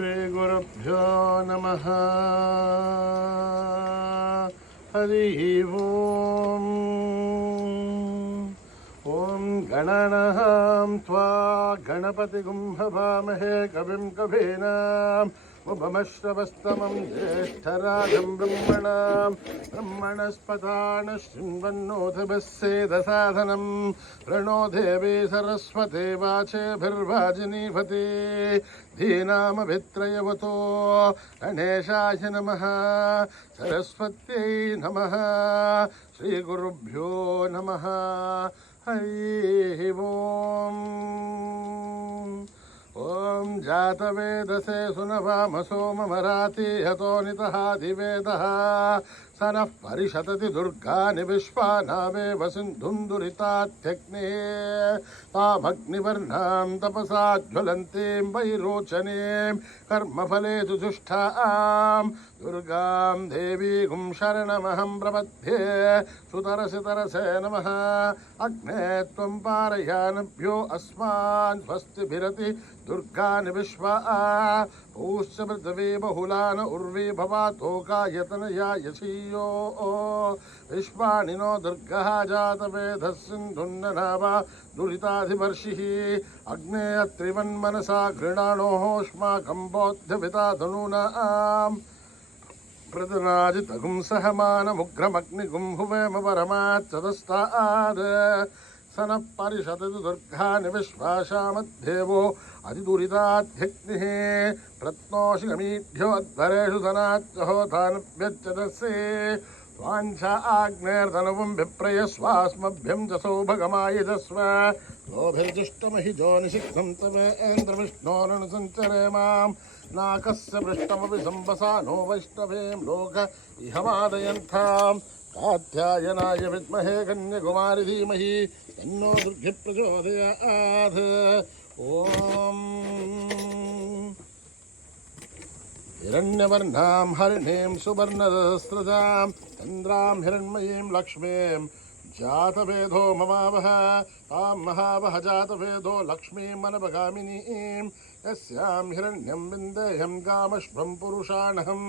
श्रीगुरुभ्यो नमः। हरिः ओम्। ॐ गणनां त्वा गणपतिगुं हवामहे कविं कवीनाम् उपमश्रवस्तमं ज्येष्ठराजं ब्रह्मणस्पदान् शृण्वन्नोतिभिस्सेदसादनं प्रणो देवी सरस्वती वाचेभिर्वाजिनीपते धीनामभित्रयवतो गणेशाय नमः। सरस्वत्यै नमः। श्रीगुरुभ्यो नमः। हरिः ओम्। ॐ जातवेदसे सुनवामसो ममराति हतो नितः दिवेदः स नः परिषतति दुर्गानि विश्वानावेव सिन्धुं दुरितात्यग्ने तामग्निवर्णां तपसा ज्वलन्तीं वैरोचनीं कर्मफले तु जुष्टां दुर्गां देवीं शरणमहं प्रपद्ये। सुतरसे नमः। अग्ने त्वं पारयानभ्यो अस्मान् स्वस्तिभिरति दुर्गानि विश्वा पूश्च पृथिवी बहुलान उर्वी भवातोकायतनया यशीयो विश्वानि नो दुर्गः जातवेदः सिन्धुन्ननावा दुरिताधिवर्षिः अग्ने अत्रिवन्मनसा गृणाणोऽस्माकं बोध्यभिता धनूनाम् प्रदनाजितगुं सहमानमुग्रमग्निगुं हुवेम परमाच्चतस्ताद् स नः परिषदतु दुर्गानि विश्वाशामद्देवो अतिदुरिताध्यग्निः प्रत्नोषिगमीढ्यो अध्वरेषु सनाच्चहोतानुव्यच्चतस्य स्वाञ्छा आग्नेर्धनुवं विप्रयस्वास्मभ्यं च सौभगमायजस्व लोभिर्जुष्टमहिजो निषिक्तं तवेन्द्रविष्णोरनुसञ्चरे माम् नाकस्य पृष्ठमपि सम्बसा नो वैष्णवें लोक इहमादयन्ताम् कात्यायनाय विद्महे कन्याकुमारी धीमहि तन्नो दुर्गे प्रचोदयात्। ॐ हिरण्यवर्णां हरिणीं सुवर्णसहस्रजां चन्द्रां हिरण्मयीं लक्ष्मीं जातवेदो ममावह तां महावह जातवेदो लक्ष्मीमनवगामिनीं यस्यां हिरण्यं विन्देयं कामश्वं पुरुषाणहम्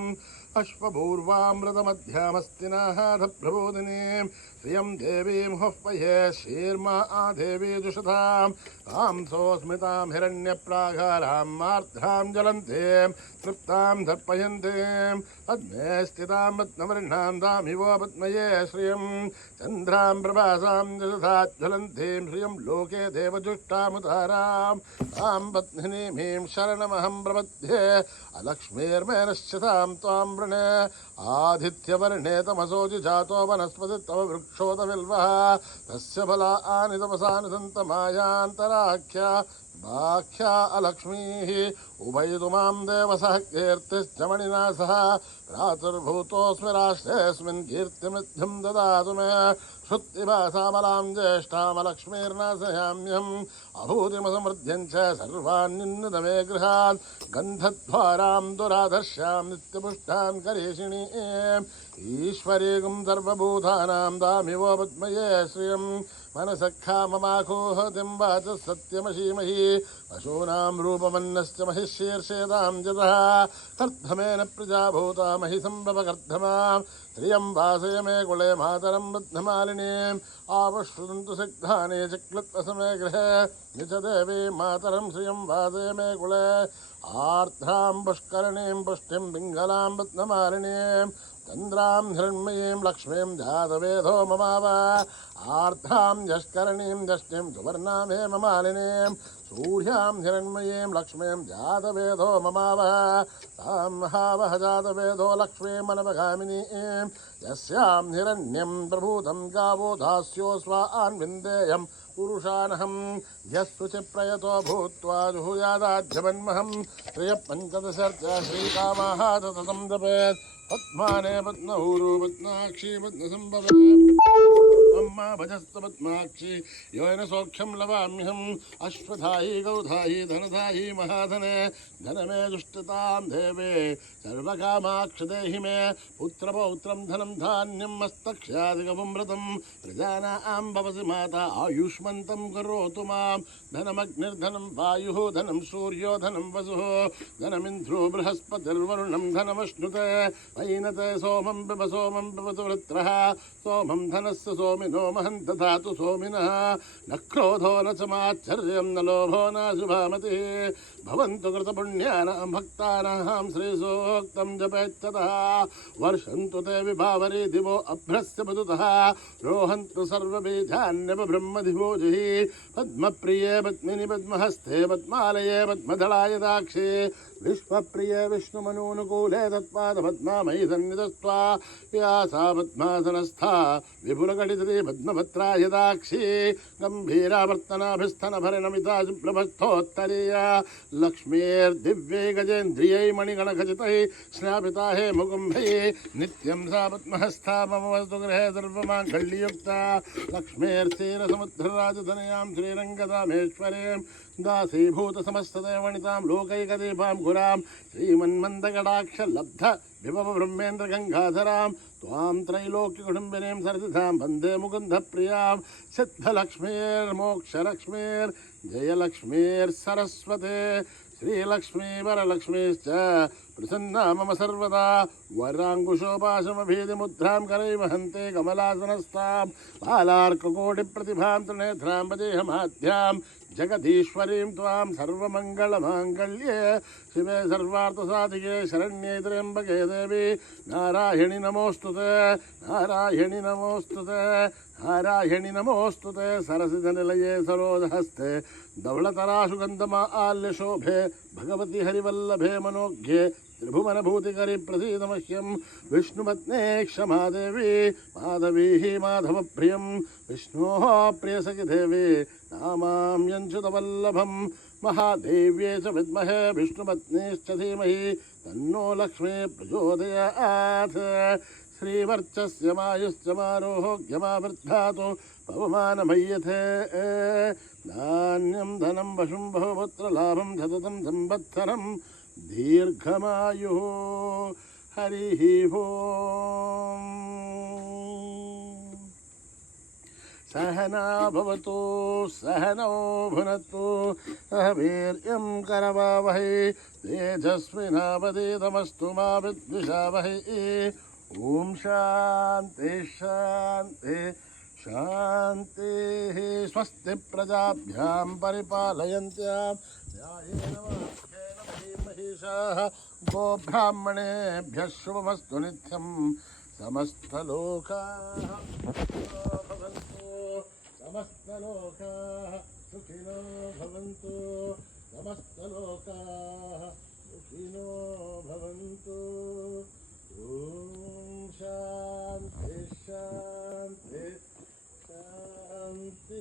अश्वपूर्वामृतमध्यामस्तिनाः प्रबोधिनीं श्रियं देवीं हुह्वये श्रीर्मा देवी जुषतां तां सोऽस्मितां हिरण्यप्राकारां मार्द्रां ज्वलन्तीं तृप्तां दर्पयन्तीं पद्मे स्थितां रत्नवर्णां तामिव पद्मये श्रियं चन्द्रां प्रभासां जुषता ज्वलन्तीं श्रियं लोके देवजुष्टामुदारां तां पत्नीमीं शरणमहं प्रपद्ये। अलक्ष्मीर्मेनश्चितां त्वां वृणे आदित्यवर्णे तमसोऽजि जातो वनस्पति तव वृक्षोदविल्वः तस्य फलानि तपसानि सन्तमायान्तराख्या बाख्या अलक्ष्मीः उभयतु मां देवसः कीर्तिश्चमणिना सह प्रातुर्भूतोऽस्मि राष्ट्रेऽस्मिन् कीर्तिमिद्धिं ददातु मे श्रुत्तिभासामलां ज्येष्ठामलक्ष्मीर्नाशयाम्यहम् अभूतिमसमृद्ध्यं च सर्वान्निन्नतमे गृहान् गन्धद्वारां दुराधर्ष्यां नित्यपुष्टां करीषिणीम् ईश्वरीगुं सर्वभूतानां दामिवो पद्मये श्रियं मनसखा ममाकोहतिं वाचः सत्यमशीमहि पशूनां रूपमन्नश्च महिषीर्षेदां जतः कर्धमेन प्रजाभूता महि सम्भवकर्धमां श्रियं वासय मे कुले मातरं बद्धमालिनीम् आवश्रुतन्तु सिग्धानि चक्लत्वसमे गृहे निच देवी मातरं श्रियं वासय मे कुले आर्द्रां पुष्करणीं पुष्टिं पिङ्गलां बद्धमालिनीं चन्द्रां हिरण्मयीं लक्ष्मीं जातवेदो ममाव आर्द्रां यष्करणीं यष्टिं सुवर्णां हेममालिनीं सूर्यां हिरण्मयीं लक्ष्मीं जातवेदो ममावह तां महावह जातवेदो लक्ष्मीमनवगामिनीं यस्यां हिरण्यं प्रभूतं गावो दास्यो स्वान् विन्देयं पुरुषानहं यस्सुचिप्रयतो भूत्वा जुहुयादाध्यवन्महं श्रियपञ्चदशर्च श्रीकामाः ततं जपेत् पद्माने पद्महूरो पद्माक्षी पद्मसम्भवे अम्मा भजस्त पद्माक्षी योन सौख्यं लवाम्यहम् अश्वधायी गौधायी धनधायी महाधने धनमे दुष्टतां देवे सर्वकामाक्ष देहि मे पुत्रपौत्रं धनं धान्यं मस्तक्ष्यादिकमृतं प्रजानां भवसि माता आयुष्मन्तं करोतु मां धनमग्निर्धनं वायुः धनं सूर्यो धनं वसुः धनमिन्द्रो बृहस्पतिर्वरुणं धनमश्नुते वैनते सोमं पिबतु वृत्रः सोमं धनस्य सोमिनो महं दधातु सोमिनः न क्रोधो न च माच्छर्यं न लोभो न शुभामतिः भवन्तु कृतपुण्यानां भक्तानां श्रीसूक्तं जपेच्छतः वर्षन्तु ते विभावरी दिवो अभ्रस्य मधुतः रोहन्तु सर्वबीजान्यपब्रह्मधिभोजिः पद्मप्रिये पद्मिनि पद्महस्ते पद्मालये पद्मदलाय दाक्षे विश्वप्रिये विष्णुमनूनुकूले तत्पादपद्मामयि सन्निधस्त्वा व्यासा पद्मासनस्था विपुलकटितरी पद्मभद्राय दाक्षी गम्भीरावर्तनाभिस्तनभरिणमिता प्रभस्थोत्तरीया लक्ष्मीर्दिव्यै गजेन्द्रियै मणिगणखचितैः स्नापिता हे मुकुम्भैः नित्यं सा पद्महस्था मम वस्तु गृहे सर्वमाङ्गल्ययुक्ता लक्ष्मीर्क्षीरसमुद्रराजधनयां श्रीरङ्गदामेश्वरीं दासीभूतसमस्तदेवनितां लोकैकदीपां गुरां श्रीमन्मन्दकटाक्षलब्ध विभव ब्रह्मेन्द्र गंगाधरां त्वां त्रैलोक्यकुटुम्बिनीं सरसिधां वन्दे मुकुन्दप्रियां सिद्धलक्ष्मीर्मोक्षलक्ष्मीर्जयलक्ष्मीर्सरस्वते श्रीलक्ष्मी वरलक्ष्मीश्च प्रसन्ना मम सर्वदा वराङ्कुशोपाशमभीतिमुद्रां करैर्वहन्ते कमलासनस्तां बालार्ककोटिप्रतिभां त्रिनेत्रां वदेहमाद्यां जगदीश्वरीं त्वां सर्वमङ्गलमाङ्गल्ये शिवे सर्वार्थसाधिके शरण्ये त्र्यम्बके देवी नारायणि नमोऽस्तुते नारायणि नमोऽस्तुते नारायणि नमोऽस्तुते सरसिजनिलये सरोजहस्ते धवलतराशुगन्धमाल्यशोभे भगवति हरिवल्लभे मनोज्ञे त्रिभुवनभूतिकरि प्रसीद मह्यं विष्णुपत्ने क्षमा देवी माधवी माधवप्रियं विष्णोः प्रियसखि देवी नामाम्यञ्च्युतवल्लभं महादेव्ये च विद्महे विष्णुपत्नीश्च धीमहि तन्नो लक्ष्मी प्रचोदयात् श्रीवर्चस्य मायुश्च मारोहोग्यमावृद्धातु पवमानमय्यथे धान्यं धनं वशुं बहुपुत्रलाभं सततं संवत्सरं दीर्घमायुः हरिः ओम् सहना भवतु सहनौ भुनक्तु सह वीर्यं करवावहै तेजस्विनावधीतमस्तु मा विद्विषावहै ॐ शान्ति शान्ति शान्तिः स्वस्ति प्रजाभ्यां परिपालयन्त्यां न्यायेन वाक्येन महिषाः गोब्राह्मणेभ्यः शुभमस्तु नित्यं समस्तलोकाः समस्तलोकाः सुखिनो भवन्तु समस्तलोकाः सुखिनो भवन्तु ॐ शान्ति शान्ति शान्तिः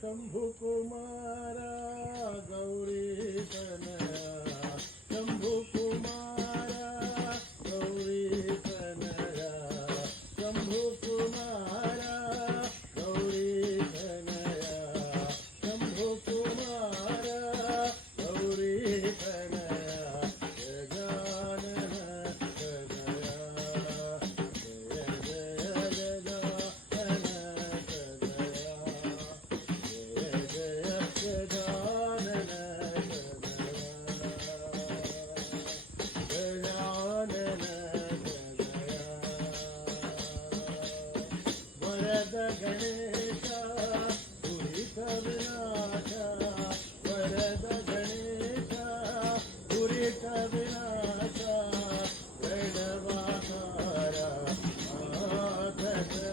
शंभुकुमारा गौरी तनया शंभुकुमारा गौरी तनया शंभुकुमारा गौरी तनया शंभुकुमारा गौरी तनया गजानन तनया जय जय गजानन गणेश दुरित विनाश वरद गणेश दुरित विनाश गणवाकार आदर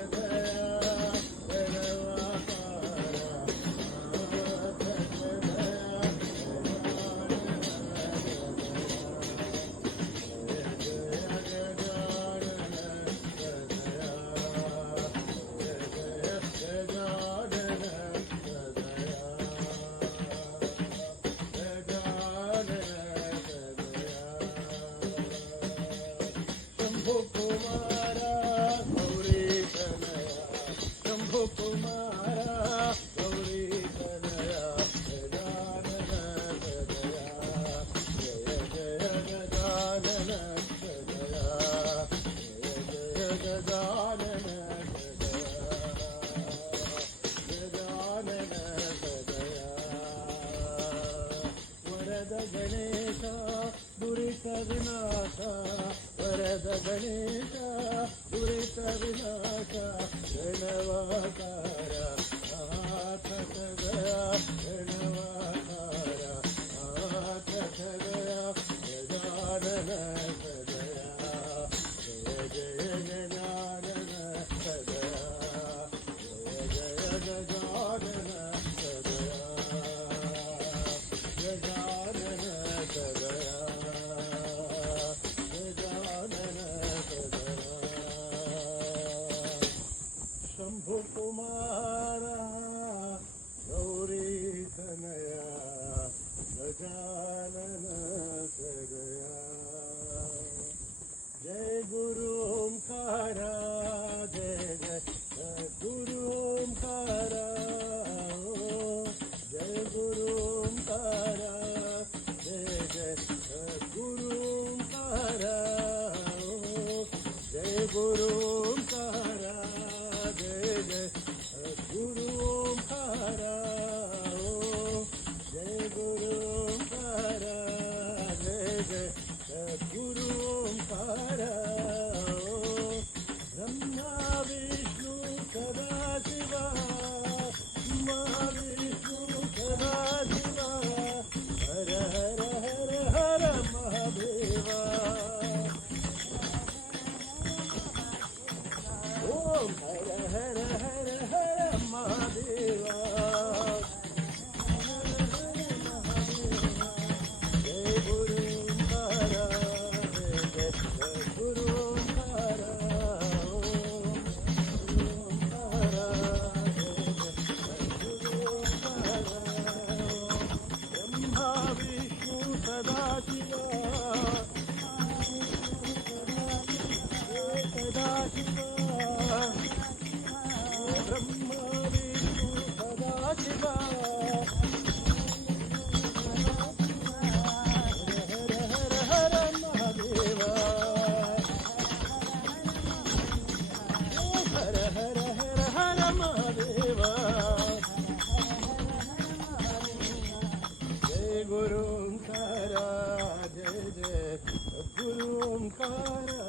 वरद गणेश दुरित विनाश गणवाकारा हाथ गया गणवाकारा हाथ गया गजानन सदया जय जय गजानन सदया जय जय गजानन सदया गजानन सदया गजानन सदया शंभु कुमारा गौरी तनया गजानन सदया जय गुरु ओंकारा जय जय गुरु ओंकारा जय गुरु ओंकारा जय जय गुरु ओंकारा जय गुरु ओंकारा जय जय गुरु ओंकारा जय गुरु ओंकारा जय जय गुरु ओंकारा ब्रह्मा विष्णु सदाशिवा महाविष्णु सदाशिवा हर हर हर हर महादेवा ओम हर हर हर हर महादेवा जय गुरु ओंकारा जय जय गुरु ओंकारा ओंकारा जय जय गुरु ओंकारा ब्रह्मा विष्णु सदाशिवा सदाशिवा ब्रह्मा विष्णु सदाशिवा हर हर हर महादेवा हर हर हर हर महादेवा जय गुरु ओंकारा जय जय गुरु ओंकारा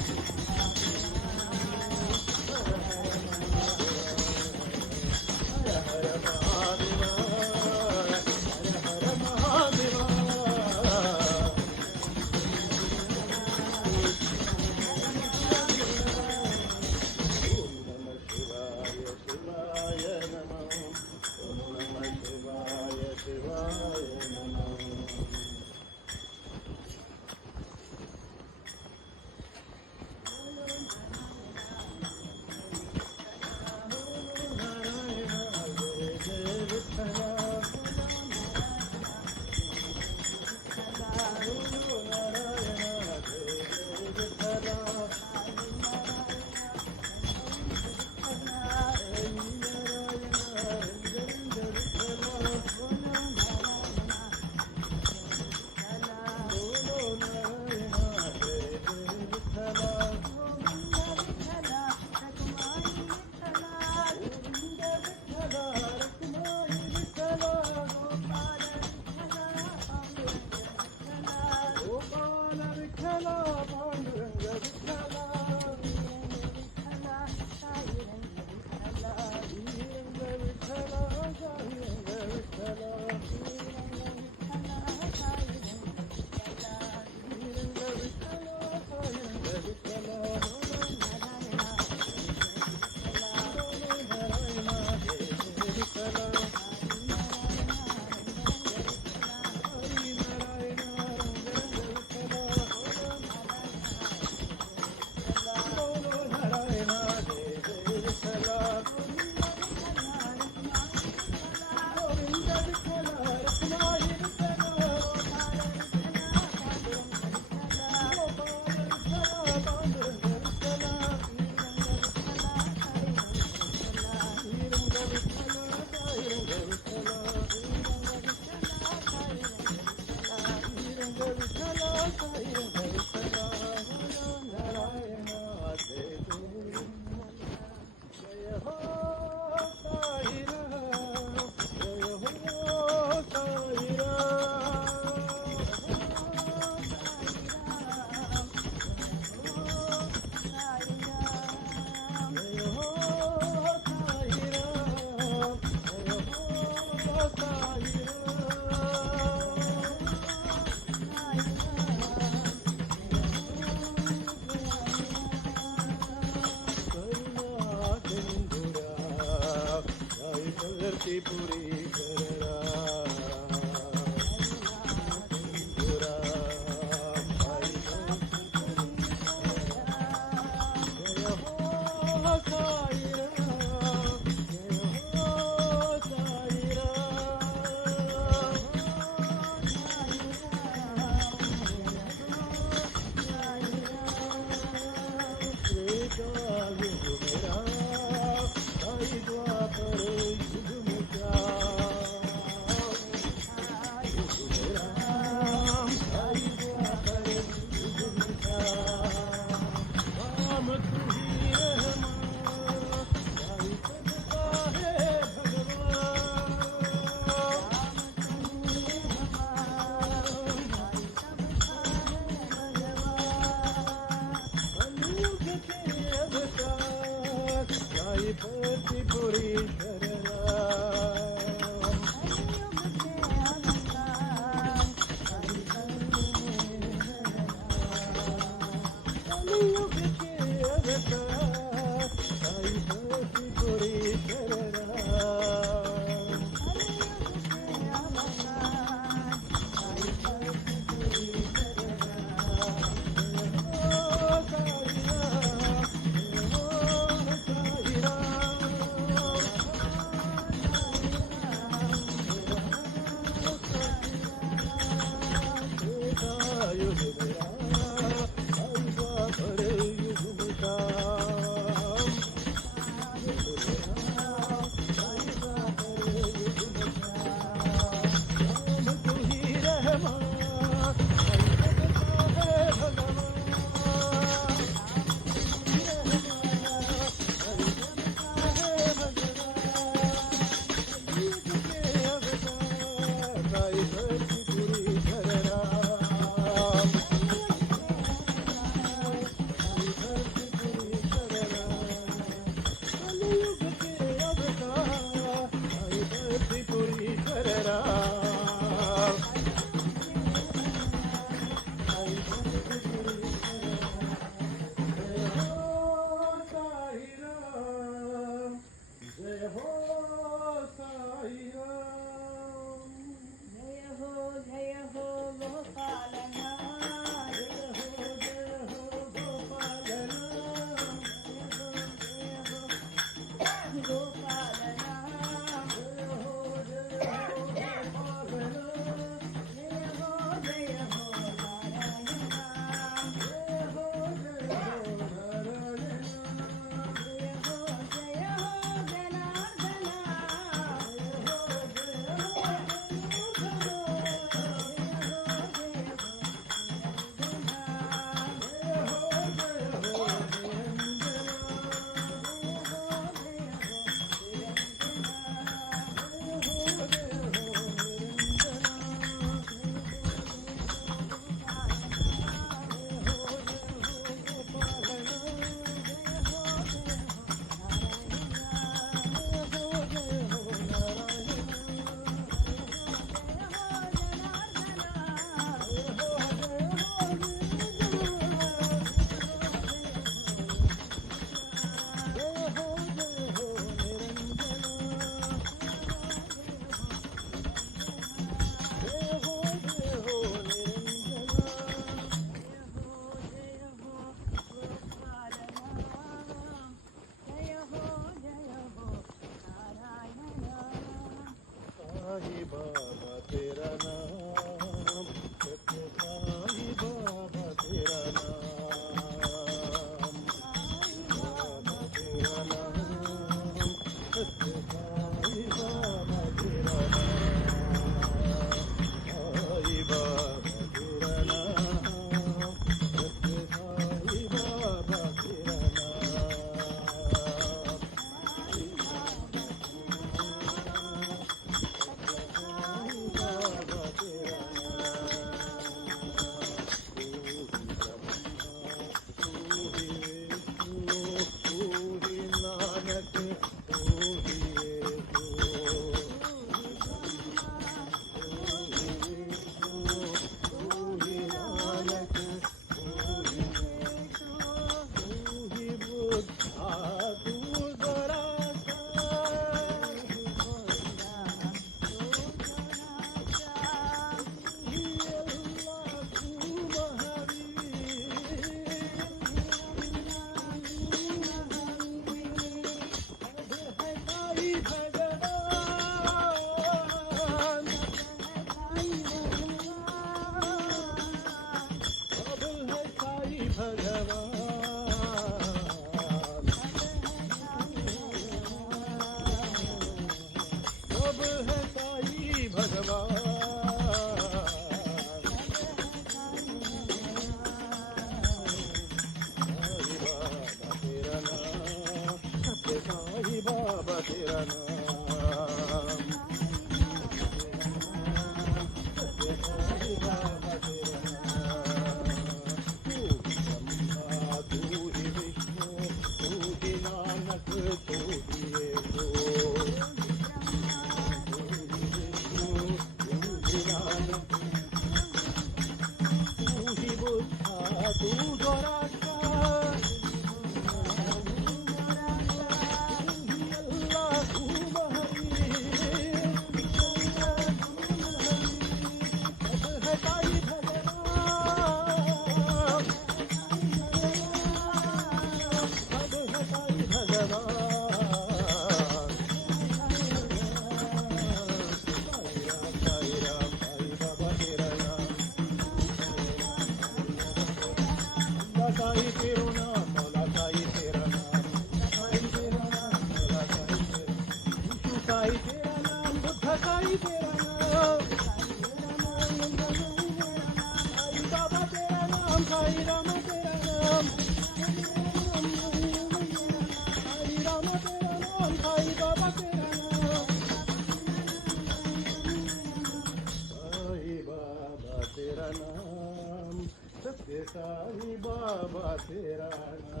राधे राणा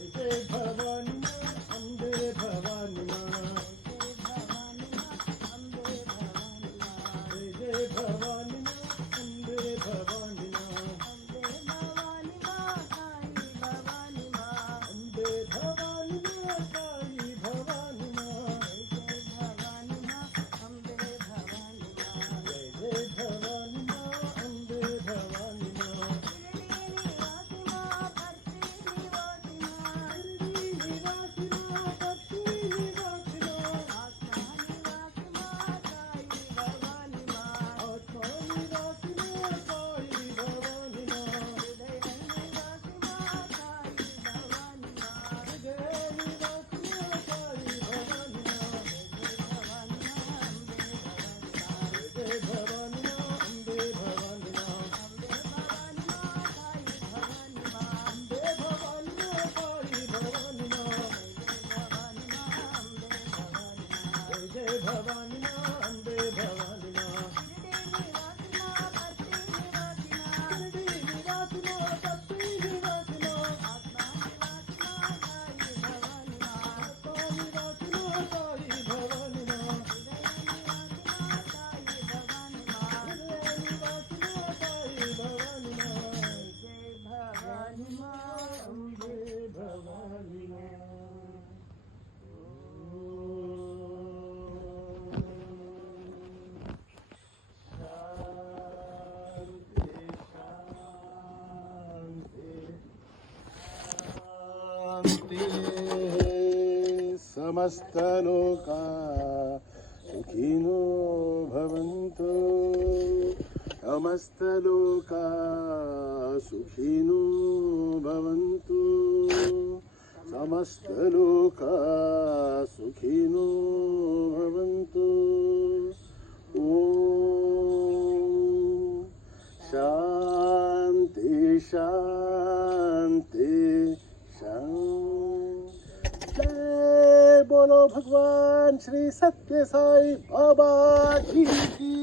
जय भवानी माँ अम्बे भवानी माँ जय भवानी माँ अम्बे भवानी माँ अम्बे भवानी माँ काली भवानी माँ जय जय भवानी माँ अम्बे भवानी माँ निवासी माँ भक्ति निवासी माँ आत्मा निवासी माँ काली भवानी माँ जय निवासी माँ काली भवानी माँ जय भवानी माँ अम्बे भवानी माँ अम्बे भवानी माँ काली भवानी माँ जय जय भवानी माँ अम्बे भवानी माँ शिरडी निवासी माँ भक्ति निवासी माँ आत्मा निवासी माँ काली भवानी माँ जय निवासी माँ काली भवानी माँ अम्बे भवानी माँ शांति समस्त लोका सुखिनो भवन्तु समस्त लोका सुखिनो भवन्तु समस्त लोका सुखिनो भवन्तु ॐ शांति शांति शांति जय बोलो भगवान श्री सत्य साई बाबा जी की